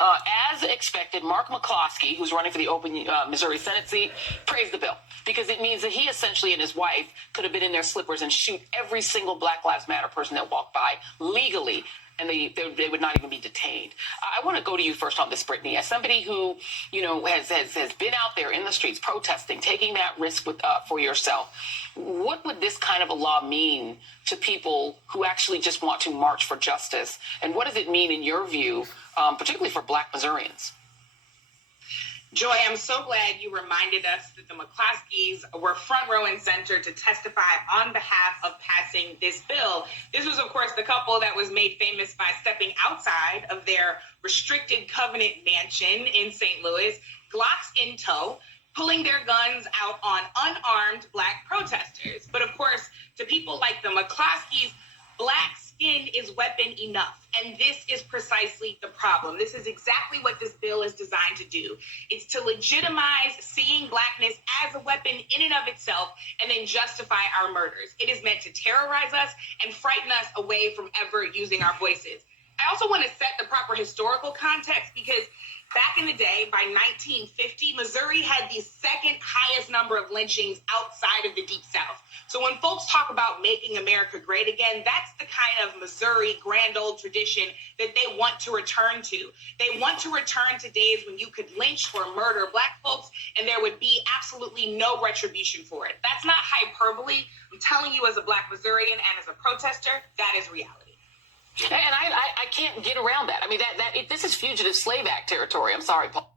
As expected, Mark McCloskey, who's running for the open Missouri Senate seat, praised the bill because it means that he essentially and his wife could have been in their slippers and shoot every single Black Lives Matter person that walked by legally, and they would not even be detained. I want to go to you first on this, Brittany. As somebody who, has been out there in the streets protesting, taking that risk for yourself, what would this kind of a law mean to people who actually just want to march for justice? And what does it mean, in your view, particularly for Black Missourians? Joy, I'm so glad you reminded us that the McCloskeys were front row and center to testify on behalf of passing this bill. This was, of course, the couple that was made famous by stepping outside of their restricted covenant mansion in St. Louis, Glocks in tow, pulling their guns out on unarmed Black protesters. But of course, to people like the McCloskeys, Black skin is weapon enough. And this is precisely the problem. This is exactly what this bill is designed to do. It's to legitimize seeing Blackness as a weapon in and of itself and then justify our murders. It is meant to terrorize us and frighten us away from ever using our voices. I also want to set the proper historical context because back in the day, by 1950, Missouri had the second highest number of lynchings outside of the Deep South. So when folks talk about making America great again, that's the kind of Missouri grand old tradition that they want to return to. They want to return to days when you could lynch or murder Black folks and there would be absolutely no retribution for it. That's not hyperbole. I'm telling you, as a Black Missourian and as a protester, that is reality. And I can't get around that. I mean, this is Fugitive Slave Act territory. I'm sorry, Paul.